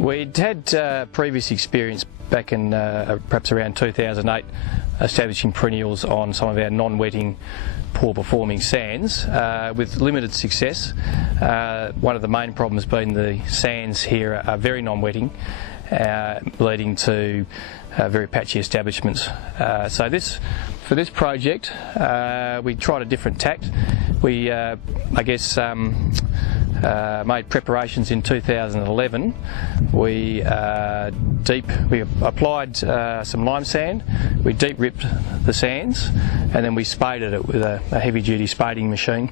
We'd had previous experience back in perhaps around 2008 establishing perennials on some of our non-wetting poor performing sands with limited success. One of the main problems being the sands here are very non-wetting, leading to very patchy establishments. For this project we tried a different tact. We made preparations in 2011. We applied some lime sand, we deep ripped the sands, and then we spaded it with a heavy duty spading machine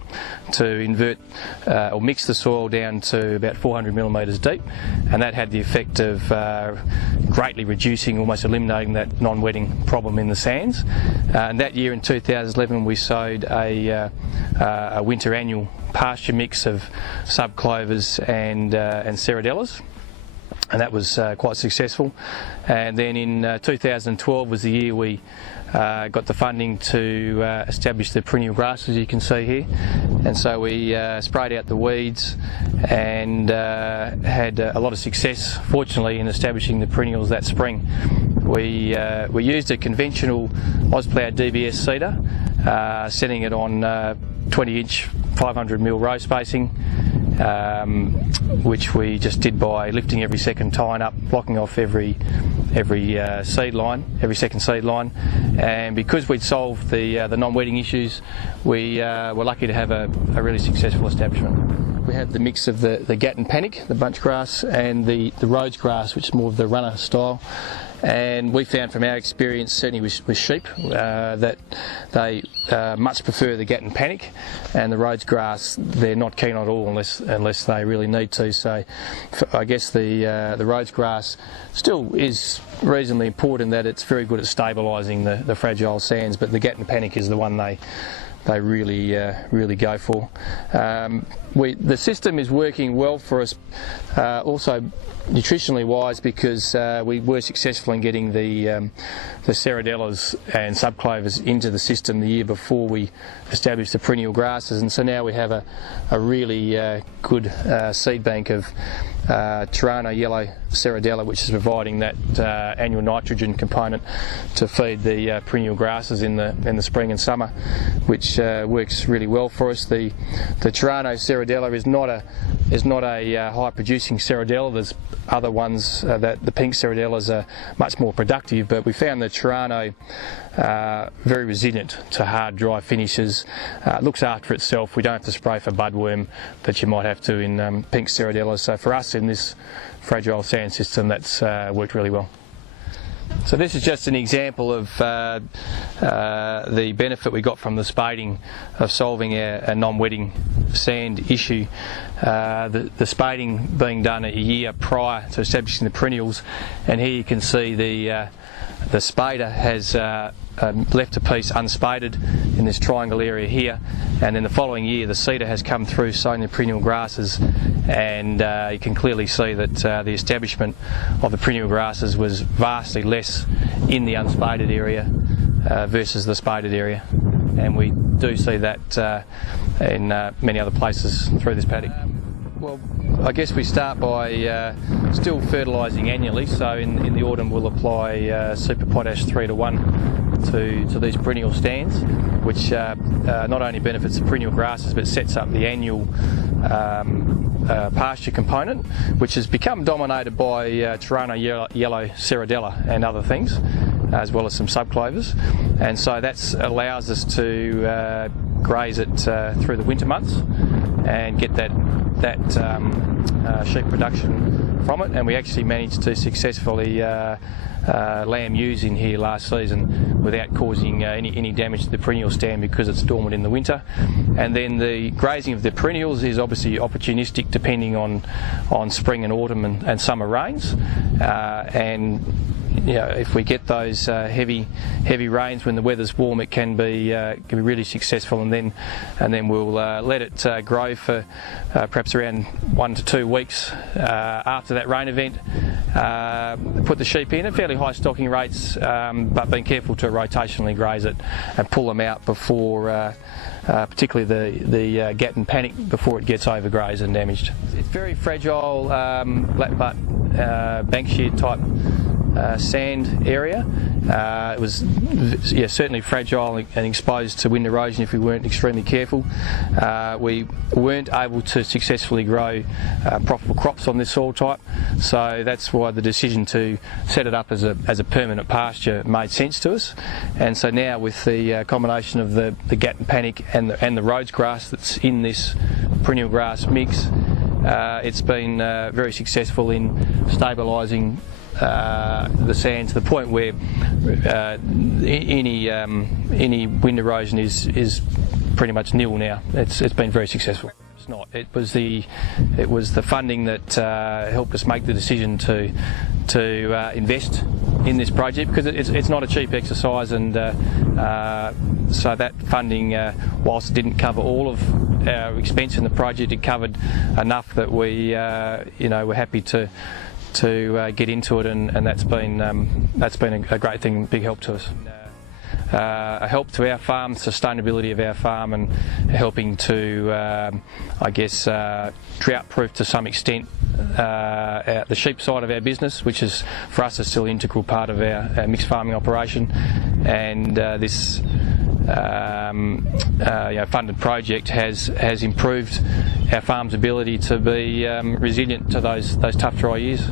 to invert or mix the soil down to about 400 millimetres deep, and that had the effect of greatly reducing, almost eliminating that non-wetting problem in the sands. And that year in 2011 we sowed a winter annual pasture mix of subclovers and cerodellas, and that was quite successful. And then in 2012 was the year we got the funding to establish the perennial grasses you can see here, and so we sprayed out the weeds and had a lot of success, fortunately, in establishing the perennials that spring. We used a conventional Ausplough DBS seeder, setting it on 20-inch 500mm row spacing, which we just did by lifting every second tine up, blocking off every seed line, every second seed line. And because we'd solved the non-wetting issues, we were lucky to have a really successful establishment. We have the mix of the Gatton panic, the bunch grass, and the Rhodes grass, which is more of the runner style. And we found from our experience, certainly with sheep, that they much prefer the Gatton panic, and the Rhodes grass they're not keen on at all unless they really need to. So I guess the Rhodes grass still is reasonably important, that it's very good at stabilising the fragile sands, but the Gatton panic is the one they really go for. The system is working well for us, also nutritionally wise, because we were successful in getting the cerodellas and subclovers into the system the year before we established the perennial grasses, and so now we have a really good seed bank of Toronto yellow cerodella, which is providing that annual nitrogen component to feed the perennial grasses in the spring and summer, which works really well for us. The Toronto cerodella is not a high producing cerodella. There's other ones that the pink cerodellas are much more productive, but we found the Toronto very resilient to hard, dry finishes. Looks after itself. We don't have to spray for budworm that you might have to in pink cerodellas. So for us in this fragile sand system, that's worked really well. So this is just an example of the benefit we got from the spading of solving a non-wetting sand issue. The spading being done a year prior to establishing the perennials, and here you can see the spader has left a piece unspaded in this triangle area here, and then the following year the seeder has come through sowing the perennial grasses, and you can clearly see that the establishment of the perennial grasses was vastly less in the unspaded area versus the spaded area, and we do see that in many other places through this paddock. Well, I guess we start by still fertilising annually, so in the autumn we'll apply Super Potash 3:1 to these perennial stands, which not only benefits the perennial grasses but sets up the annual pasture component, which has become dominated by Toronto yellow cerodella and other things, as well as some subclovers, and so that allows us to graze it through the winter months and get that sheep production from it. And we actually managed to successfully lamb ewes in here last season without causing any damage to the perennial stand, because it's dormant in the winter. And then the grazing of the perennials is obviously opportunistic depending on spring and autumn and summer rains, and you know, if we get those heavy rains when the weather's warm, it can be really successful, and then we'll let it grow for perhaps around 1 to 2 weeks after that rain event, put the sheep in at fairly high stocking rates, but being careful to rotationally graze it and pull them out before, particularly the gat and panic, before it gets overgrazed and damaged. It's very fragile, black butt, Bankshear type sand area. It was certainly fragile and exposed to wind erosion if we weren't extremely careful. We weren't able to successfully grow profitable crops on this soil type, so that's why the decision to set it up as a permanent pasture made sense to us. And so now, with the combination of the gat and panic and the Rhodes grass that's in this perennial grass mix, it's been very successful in stabilising the sand to the point where any wind erosion is pretty much nil now. It's been very successful. It's not. It was the funding that helped us make the decision to invest in this project, because it's not a cheap exercise, and so that funding, whilst it didn't cover all of our expense in the project, it covered enough that we were happy to get into it, and that's been a great thing, big help to us. A help to our farm, sustainability of our farm, and helping to, drought-proof to some extent the sheep side of our business, which is for us still an integral part of our mixed farming operation. And this funded project has improved our farm's ability to be resilient to those tough dry years.